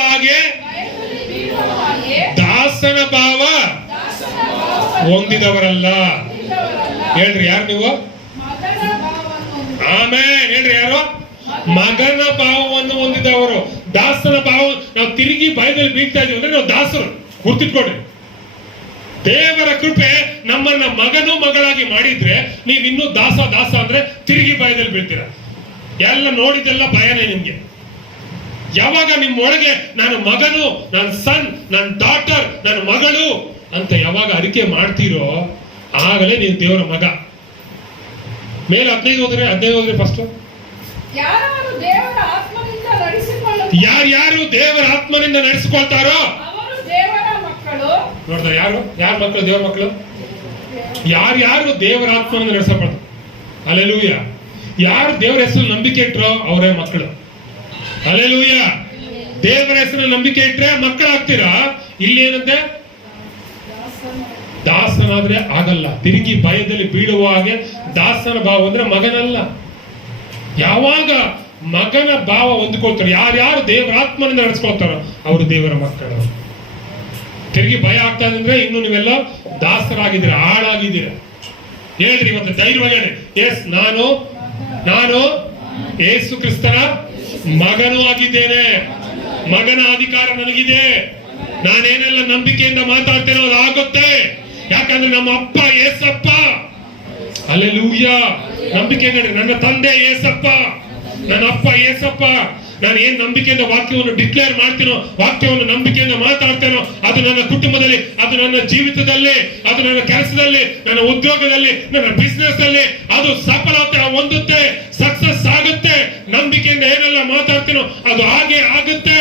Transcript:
ಹಾಗೆ ದಾಸನ ಭಾವ ಹೊಂದಿದವರಲ್ಲ. ಹೇಳ್ರಿ ಯಾರು ನೀವು? ಆಮೇಲೆ ಹೇಳ್ರಿ ಯಾರು? ಮಗನ ಭಾವವನ್ನು ಹೊಂದಿದವರು. ದಾಸನ ಭಾವ ನಾವು ತಿರುಗಿ ಭಯದಲ್ಲಿ ಬೀಳ್ತಾ ಇದೀವಿ ಅಂದ್ರೆ ನಾವು ದಾಸರು. ಗುರ್ತಿಟ್ಕೊಡ್ರಿ. ದೇವರ ಕೃಪೆ ನಮ್ಮನ್ನ ಮಗನು ಮಗಳಾಗಿ ಮಾಡಿದ್ರೆ ನೀವ್ ಇನ್ನೂ ದಾಸ ದಾಸ ಅಂದ್ರೆ ತಿರುಗಿ ಭಯದಲ್ಲಿ ಬೀಳ್ತೀರ. ಎಲ್ಲ ನೋಡಿದೆಲ್ಲ ಭಯನೇ ನಿಮ್ಗೆ. ಯಾವಾಗ ನಿಮ್ಮೊಳಗೆ ನಾನು ಮಗನು, ನನ್ನ ಸನ್, ನನ್ನ ಡಾಟರ್, ನನ್ನ ಮಗಳು ಅಂತ ಯಾವಾಗ ಅರಿಕೆ ಮಾಡ್ತೀರೋ ಆಗಲೇ ನೀವು ದೇವರ ಮಗ. ಮೇಲೆ 15 ಹೋದ್ರಿ ಫಸ್ಟ್. ಯಾರ್ಯಾರು ದೇವರ ಆತ್ಮನಿಂದ ನಡೆಸಿಕೊಳ್ತಾರೋ ನೋಡ್ದ ಯಾರು ಮಕ್ಕಳು? ದೇವರ ಮಕ್ಕಳು ಯಾರು ದೇವರ ಆತ್ಮನಿಂದ ನಡೆಸಲ್ಪಡ್ತಾರೆ. ಹಲ್ಲೆಲೂಯಾ. ಯಾರು ದೇವರ ಹೆಸರು ನಂಬಿಕೆ ಇಟ್ರೋ ಅವರೇ ಮಕ್ಕಳು. ಹಲ್ಲೆಲೂಯಾ. ದೇವರ ಹೆಸರು ನಂಬಿಕೆ ಇಟ್ರೆ ಮಕ್ಕಳಾಗ್ತೀರಾ. ಇಲ್ಲಿ ಏನಂತೆ? ದಾಸನಾದ್ರೆ ಆಗಲ್ಲ. ತಿರುಗಿ ಭಯದಲ್ಲಿ ಬೀಳುವ ಹಾಗೆ ದಾಸನ ಭಾವ ಅಂದ್ರೆ ಮಗನಲ್ಲ. ಯಾವಾಗ ಮಗನ ಭಾವ ಹೊಂದಿಕೊಳ್ತಾರೋ, ಯಾರ್ಯಾರು ದೇವರ ಆತ್ಮನಿಂದ ನಡೆಸ್ಕೊಳ್ತಾರೋ ಅವರು ದೇವರ ಮಕ್ಕಳು. ತಿರುಗಿ ಭಯ ಆಗ್ತಾ ಅಂದ್ರೆ ಇನ್ನು ನೀವೆಲ್ಲ ದಾಸರಾಗಿದ್ದೀರಾ, ಹಾಳಾಗಿದ್ದೀರಾ. ಹೇಳ್ರಿ ಇವತ್ತು ಧೈರ್ಯವಾಗಿ ಹೇಳಿ, ಎಸ್ ನಾನು ಯೇಸು ಕ್ರಿಸ್ತನ ಮಗನೂ ಆಗಿದ್ದೇನೆ. ಮಗನ ಅಧಿಕಾರ ನನಗಿದೆ. ನಾನೇನೆಲ್ಲ ನಂಬಿಕೆಯಿಂದ ಮಾತಾಡ್ತೇನೋ ಅದು ಆಗುತ್ತೆ. ಯಾಕಂದ್ರೆ ನಮ್ಮ ಅಪ್ಪ ಏಸಪ್ಪ. ಹಲ್ಲೆಲೂಯಾ. ನಂಬಿಕೆ ನನ್ನ ತಂದೆ ಏಸಪ್ಪ, ನನ್ನ ಅಪ್ಪ ಏಸಪ್ಪ. ನಾನು ಏನ್ ನಂಬಿಕೆಯಿಂದ ವಾಕ್ಯವನ್ನು ಡಿಕ್ಲೇರ್ ಮಾಡ್ತೀನೋ, ವಾಕ್ಯವನ್ನು ನಂಬಿಕೆಯಿಂದ ಮಾತಾಡ್ತೇನೋ, ಅದು ನನ್ನ ಕುಟುಂಬದಲ್ಲಿ, ಅದು ನನ್ನ ಜೀವಿತದಲ್ಲಿ, ಅದು ನನ್ನ ಕೆಲಸದಲ್ಲಿ, ನನ್ನ ಉದ್ಯೋಗದಲ್ಲಿ, ನನ್ನ ಬಿಸ್ನೆಸ್ ಅಲ್ಲಿ ಅದು ಸಫಲತೆ ಹೊಂದುತ್ತೆ, ಸಕ್ಸಸ್ ಆಗುತ್ತೆ. ನಂಬಿಕೆಯಿಂದ ಏನೆಲ್ಲ ಮಾತಾಡ್ತೀನೋ ಅದು ಹಾಗೆ ಆಗುತ್ತೆ.